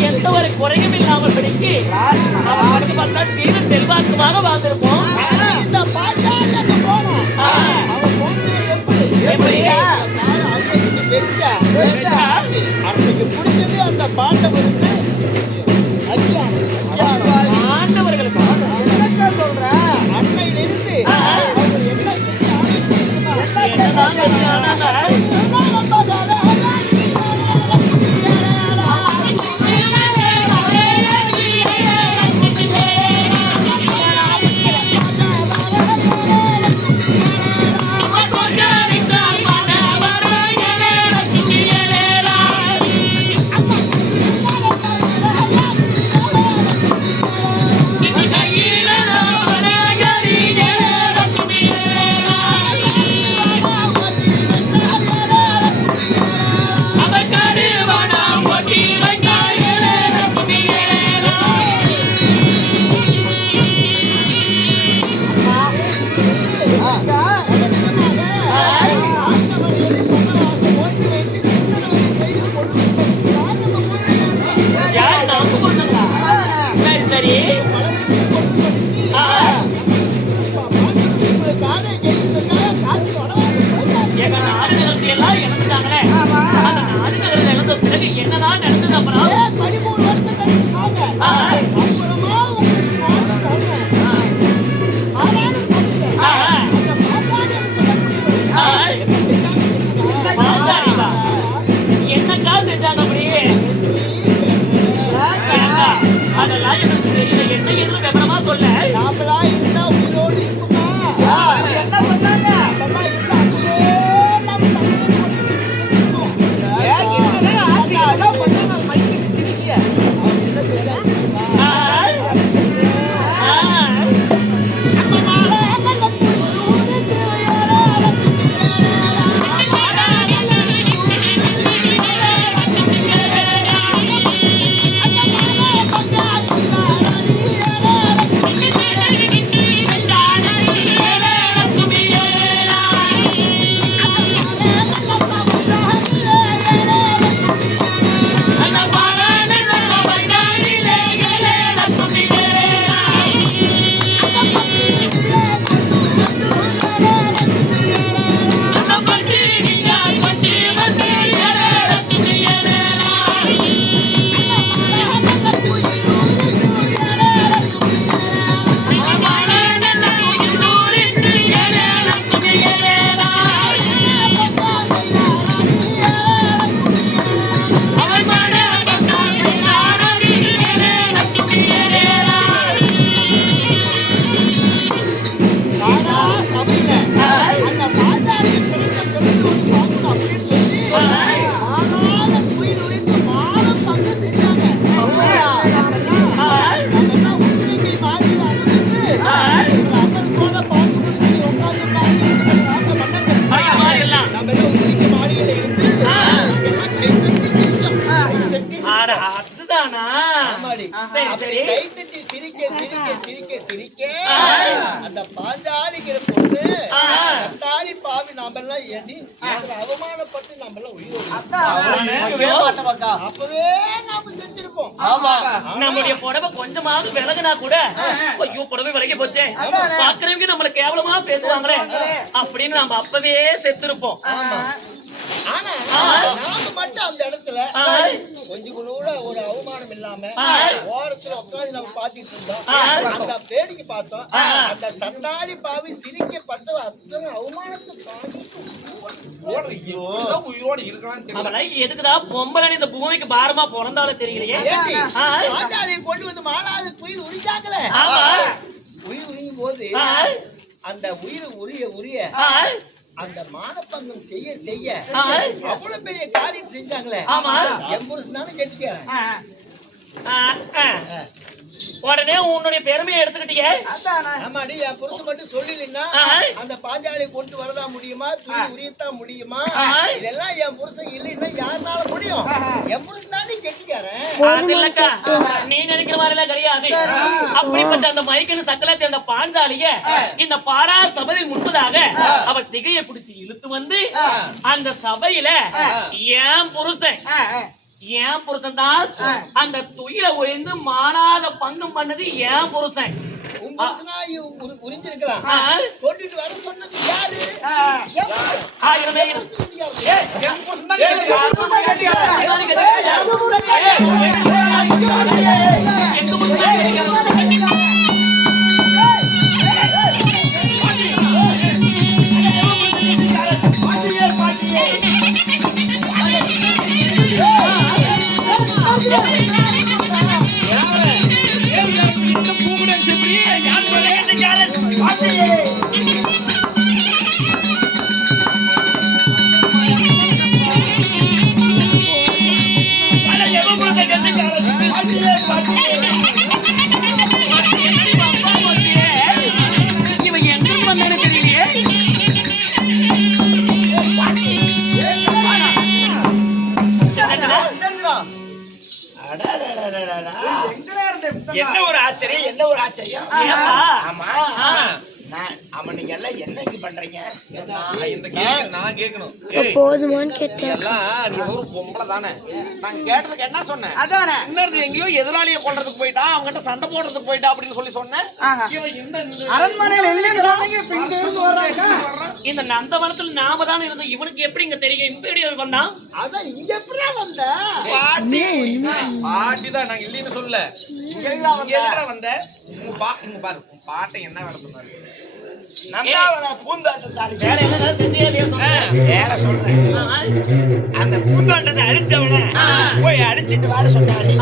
எந்த ஒரு குறையும் இல்லாமல் படிக்கு செல்வாக்குமாக வாழ்ந்திருப்போம். இந்த அன்னைக்கு பிடிச்சது அந்த பாண்டவருக்கு ஆண்டவர்களுக்கு சொல்ற அன்னையிலிருந்து சரி. கை தட்டி சிரிக்க சிரிக்க சிரிக்க சிரிக்க அந்த பாஞ்சாலிங்கிற பொண்ணு சண்டாளி பாவி நாமெல்லாம் ஏண்டி இதுல அவமானப்பட்டு நாமெல்லாம் உயிரோடு அப்பவே நாம செஞ்சிருப்போம். ஆமா நம்மளுடைய புடவை கொஞ்சமாவது விலகுனா கூட ஐயோ புடவை விலகி போச்சே பாக்குறவங்க நம்மள கேவலமா பேசுவாங்களே அப்படின்னு நம்ம அப்பவே செத்துருப்போம். ஆனா நாம மட்டும் அந்த இடத்துல கொஞ்சம் கூட ஒரு அவமானம் இல்லாம ஓரத்துல உட்காந்து நம்ம பாத்துட்டு இருந்தோம். அந்த வேடிக்கை பார்த்தோம். அந்த சண்டாளி பாவி சிரிக்கப்பட்ட அத்தனை அவமானத்தை உயிரோடு இருக்கான்னு அவளை எதுக்குதா பொம்பளை இந்த பூமிக்கு பாரமா பிறந்தாலும் தெரியலையே. பாஞ்சாலியை கொண்டு வந்து மாலாவது உயிர் உரிச்சாங்களே. ஆமா உயிர் உரியும் போது அந்த உயிர் உரிய அந்த மானப்பங்கம் செய்ய செய்ய அவ்வளவு பெரிய காரியம் செஞ்சாங்களே. என் புருஷனாலும் கெட்டிக்கிறேன். உடனே உன்னுடைய பெருமையை எடுத்துக்கிட்டீங்க. ஆமாடி என் புருஷன் மட்டும் சொல்லலைன்னா அந்த பாஞ்சாலியை கொண்டு வரதா முடியுமா துணி உரியத்தான் முடியுமா? இதெல்லாம் என் புருஷன் இல்லைன்னா யாருனால முடியும்? என் புருஷனாலே கெட்டிக்கிறேன். இல்லக்கா நீ நினைக்கிற மாதிரி எல்லாம் கிடையாது. அப்படிப்பட்ட அந்த மைக்கேல் சக்கலத்தை அந்த பாஞ்சாலிய இந்த பாரா சபையில் முன்பதாக அவ சிகையை பிடிச்சு இழுத்து வந்து அந்த சபையில என் புருஷன் தான் அந்த துயில உயர்ந்து மானாத பங்கம் பண்ணது என் புருஷன். உன் புருஷனா உறிஞ்சிருக்கலாம். கொண்டுட்டு வர சொன்னது யாரு? ஆயிரமே என்ன ஒரு ஆச்சரியம் என்ன ஒரு ஆச்சரியம். ஆமா அவனுக்கு எல்லாம் என்ன பண்றீங்க? நான் கேட்கணும் போதுமான்னு கேட்டேன். நீ ஒரு பொம்பளை தானே. நான் கேட்டதுக்கு என்ன சொன்னேன்? அதானே இன்னொரு எங்கேயோ எதிராளியை கொள்றதுக்கு போயிட்டா அவங்ககிட்ட சண்டை போடுறதுக்கு போயிட்டா அப்படின்னு சொல்லி சொன்னேன். இந்த நந்தவனத்தில் நாம தான் இருந்தோம். இவனுக்கு எப்படி இங்க தெரியும்? இப்படி வந்தான். அதான் இங்க எப்படி வந்த? பாட்டிதான் நான் இல்லைன்னு சொல்லல. இங்க வந்த இங்க பாரு பாட்டை என்ன வேலை சொன்னாரு? வேற என்ன செஞ்சே வேலை சொல்றேன். அந்த பூந்தோட்டத்தை அழித்தவன போய் அடிச்சிட்டு வர சொன்னாரு.